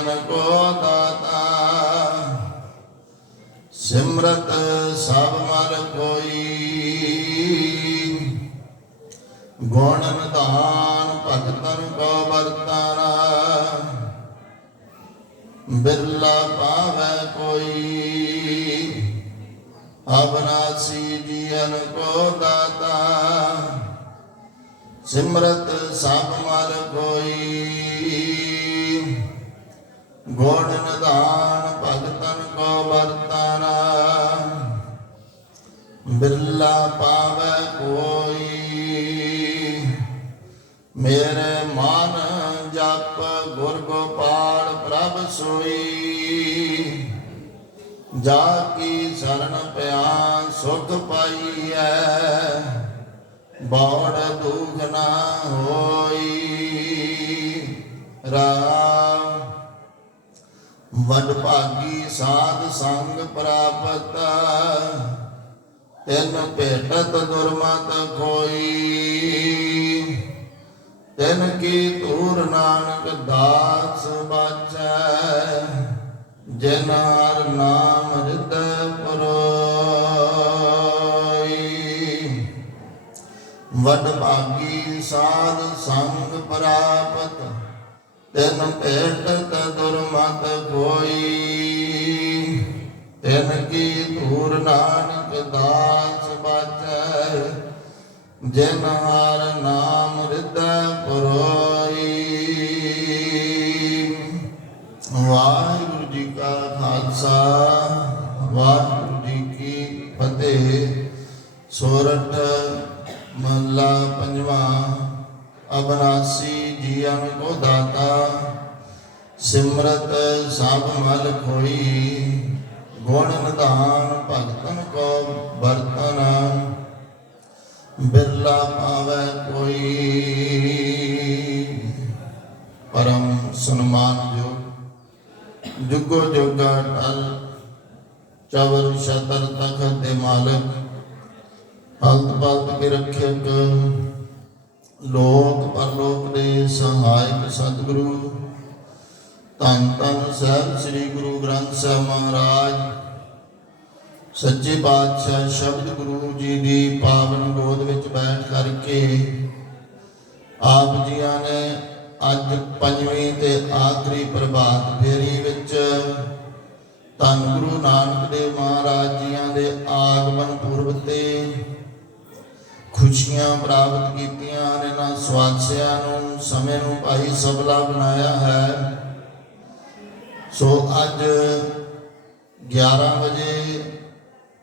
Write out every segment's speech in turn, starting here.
ਜੀਵਨ ਕੋ ਦਾਤਾ ਸਿਮਰਤ ਸਭ ਮਲ ਕੋਈ। ਗੁਣ ਨਿਧਾਨ ਭਗਤਨ ਕੋ ਵਰਤਾਰਾ ਬਿਰਲਾ ਪਾਵੈ ਕੋਈ। ਅਬਨਾਸੀ ਜੀਵਨ ਕੋ ਦਾਤਾ। ਸਿਮਰਤ ਸਭ ਮਲ ਕੋਈ। ਗੁਣ ਨਿਧਾਨ ਭਗਤਨ ਕੋ ਵਰਤਾਨਾ। ਬਿਰਲਾ ਪਾਵੈ ਕੋਈ। ਮੇਰੇ ਮਨ ਜਪ ਗੁਰ ਗੋਪਾਲ ਪ੍ਰਭ ਸੋਈ ਜਾ ਕੀ ਸ਼ਰਨ ਪਿਆ ਸੁਖ ਪਾਈਐ। ਬੌੜ ਦੁਖ ਨਾ ਹੋਈ। ਰਾਮ ਵਡ ਭਾਗੀ ਸਾਧ ਸੰਗ ਪ੍ਰਾਪਤ। ਤਿਨ ਭੇਟਤ ਦੁਰਮਤ ਕੋਈ ਤਿਨ ਕੀ ਧੂਰ ਨਾਨਕ ਦਾਸ ਬਾਚੈ ਜਿਨ ਹਰ ਨਾਮ ਹਿਰਦੈ ਪਰੋਈ। ਵਡ ਭਾਗੀ ਸਾਧ ਸੰਗ ਪ੍ਰਾਪਤ। ਤਿਨ ਭੇਟਤ ਦੁਰਮਤ ਕੋਈ, ਤਿਨ ਕੀ ਧੂਰ ਨਾਨਕ ਦਾਸ ਬਾਚੈ ਜਿਨ ਹਰ ਨਾਮ ਹਿਰਦੈ ਪਰੋਈ। ਵਾਹਿਗੁਰੂ ਜੀ ਕਾ ਖਾਲਸਾ, ਵਾਹਿਗੁਰੂ ਜੀ ਕੀ ਫਤਿਹ। ਸੋਰਠ ਮਹਲਾ ਪੰਜਵਾਂ ਅਬਨਾਸੀ ਜੀਵਨ ਕੋ ਦਾਤਾ, ਸਿਮਰਤ ਸਭ ਮਲ ਖੋਈ, ਗੁਣ ਨਿਧਾਨ ਭਗਤਨ ਕੋ ਵਰਤਨ, ਬਿਰਲਾ ਪਾਵੈ ਕੋਈ। ਪਰਮ ਸਨਮਾਨ ਜੋ ਜੁਗੋ ਜੋਗਾ ਟਲ, ਚਵਰ ਸ਼ਤਰ ਤਖਤ ਦੇ ਮਾਲਕ ਹਲਤ ਪਲਤ ਕੇ ਰੱਖਿਅਕ ਲੋਕ ਪਰਲੋਕ ਦੇ ਸਹਾਇਕ ਸਤਿਗੁਰੂ। ਧੰਨ ਧੰਨ ਸਾਹਿਬ ਸ੍ਰੀ ਗੁਰੂ ਗ੍ਰੰਥ ਸਾਹਿਬ ਮਹਾਰਾਜ। ਸੱਚੇ ਪਾਤਸ਼ਾਹ ਸ਼ਬਦ ਗੁਰੂ ਜੀ ਦੀ ਪਾਵਨ ਗੋਦ ਵਿੱਚ ਬੈਠ ਕਰਕੇ ਆਪ ਜੀਆਂ ਨੇ ਅੱਜ ਪੰਜਵੀਂ ਤੇ ਆਖਰੀ ਪ੍ਰਭਾਤ ਫੇਰੀ ਵਿੱਚ ਧੰਨ ਗੁਰੂ ਨਾਨਕ ਦੇਵ ਮਹਾਰਾਜ ਜੀਆਂ ਦੇ ਆਗਮਨ ਪੁਰਬ ਤੇ ਖੁਸ਼ੀਆਂ ਪ੍ਰਾਪਤ ਕੀਤੀਆਂ ਹਨ, ਇਹਨਾਂ ਸਵਾਸਿਆਂ ਨੂੰ, ਸਮੇਂ ਨੂੰ ਭਾਈ ਸਬਲਾ ਬਣਾਇਆ ਹੈ। ਸੋ ਅੱਜ 11 ਵਜੇ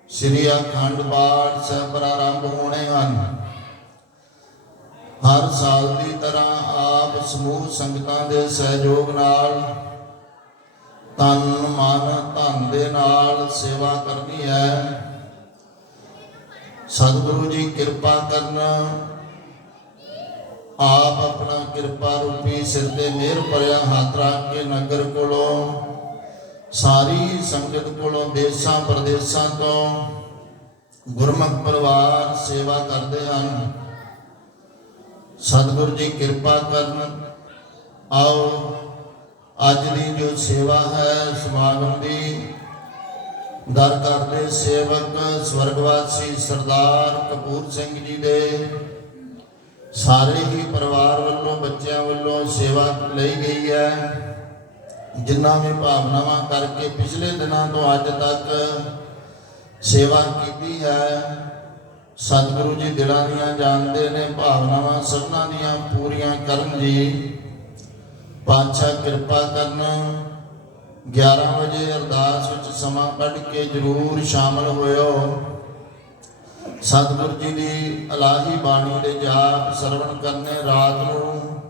ਸ੍ਰੀ ਅਖੰਡ ਪਾਠ ਸਾਹਿਬ ਆਰੰਭ ਹੋਣੇ ਹਨ। ਹਰ ਸਾਲ ਦੀ ਤਰ੍ਹਾਂ ਆਪ ਸਮੂਹ ਸੰਗਤਾਂ ਦੇ ਸਹਿਯੋਗ ਨਾਲ ਤਨ ਮਨ ਧਨ ਦੇ ਨਾਲ ਸੇਵਾ ਕਰਨੀ ਹੈ। ਸਤਿਗੁਰੂ ਜੀ ਕਿਰਪਾ ਕਰਨ। ਆਪ ਆਪਣਾ ਕਿਰਪਾ ਰੂਪੀ ਸਿਰ ਤੇ ਮਿਹਰ ਭਰਿਆ ਹੱਥ ਰੱਖ ਕੇ ਨਗਰ ਕੋਲੋਂ, ਸਾਰੀ ਸੰਗਤ ਕੋਲੋਂ, ਦੇਸ਼ਾਂ ਪ੍ਰਦੇਸ਼ਾਂ ਤੋਂ ਗੁਰਮੁਖ ਪਰਿਵਾਰ ਸੇਵਾ ਕਰਦੇ ਹਨ। ਸਤਿਗੁਰੂ ਜੀ ਕਿਰਪਾ ਕਰਨ। ਆਓ, ਅੱਜ ਦੀ ਜੋ ਸੇਵਾ ਹੈ ਸਮਾਗਮ ਦੀ ਦਰ ਕਰਦੇ ਸੇਵਕ, ਸਵਰਗਵਾਸੀ ਸਰਦਾਰ ਕਪੂਰ ਸਿੰਘ ਜੀ ਦੇ। ਸਾਰੇ ਹੀ ਪਰਿਵਾਰ ਵੱਲੋਂ, ਬੱਚਿਆਂ ਵੱਲੋਂ ਸੇਵਾ ਲਈ ਗਈ ਹੈ। ਜਿਨ੍ਹਾਂ ਵੀ ਭਾਵਨਾਵਾਂ ਕਰਕੇ ਪਿਛਲੇ ਦਿਨਾਂ ਤੋਂ ਅੱਜ ਤੱਕ ਸੇਵਾ ਕੀਤੀ ਹੈ, ਸਤਿਗੁਰੂ ਜੀ ਦਿਲਾਂ ਦੀਆਂ ਜਾਣਦੇ ਨੇ, ਭਾਵਨਾਵਾਂ ਸਭਨਾਂ ਦੀਆਂ ਪੂਰੀਆਂ ਕਰਨ ਜੀ। ਪਾਤਸ਼ਾਹ ਕਿਰਪਾ ਕਰਨ 11 ਵਜੇ ਅਰਦਾਸ ਵਿੱਚ ਸਮਾਂ ਕੱਢ ਕੇ ਜਰੂਰ ਸ਼ਾਮਲ ਹੋਇਓ। ਸਤਿਗੁਰੂ ਜੀ ਦੀ ਅਲਾਹੀ ਬਾਣੀ ਦੇ ਜਾਪ ਸਰਵਣ ਕਰਨੇ ਰਾਤ ਨੂੰ।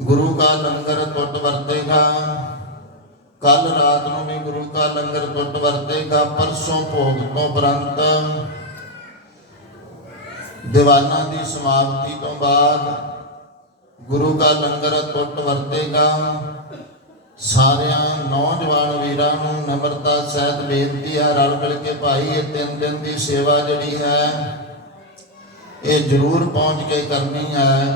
ਗੁਰੂ ਕਾ ਲੰਗਰ ਟੁੱਟ ਵਰਤੇਗਾ। ਕੱਲ ਰਾਤ ਨੂੰ ਵੀ ਗੁਰੂ ਕਾ ਲੰਗਰ ਟੁੱਟ ਵਰਤੇਗਾ, ਪਰਸੋਂ ਭੋਗ ਤੋਂ ਉਪਰੰਤ ਦੀਵਾਨਾਂ ਦੀ ਸਮਾਪਤੀ ਤੋਂ ਬਾਅਦ ਗੁਰੂ ਕਾ ਲੰਗਰ ਟੁੱਟ ਵਰਤੇਗਾ। ਸਾਰਿਆਂ, ਨੌਜਵਾਨ ਵੀਰਾਂ ਨੂੰ ਨਮਰਤਾ, ਸਹਿਤ ਬੇਨਤੀ ਹੈ ਰਲ ਮਿਲ ਕੇ ਭਾਈ, ਇਹ ਤਿੰਨ ਦਿਨ ਦੀ ਸੇਵਾ ਜਿਹੜੀ ਹੈ, ਇਹ ਜ਼ਰੂਰ ਪਹੁੰਚ ਕੇ ਕਰਨੀ ਹੈ।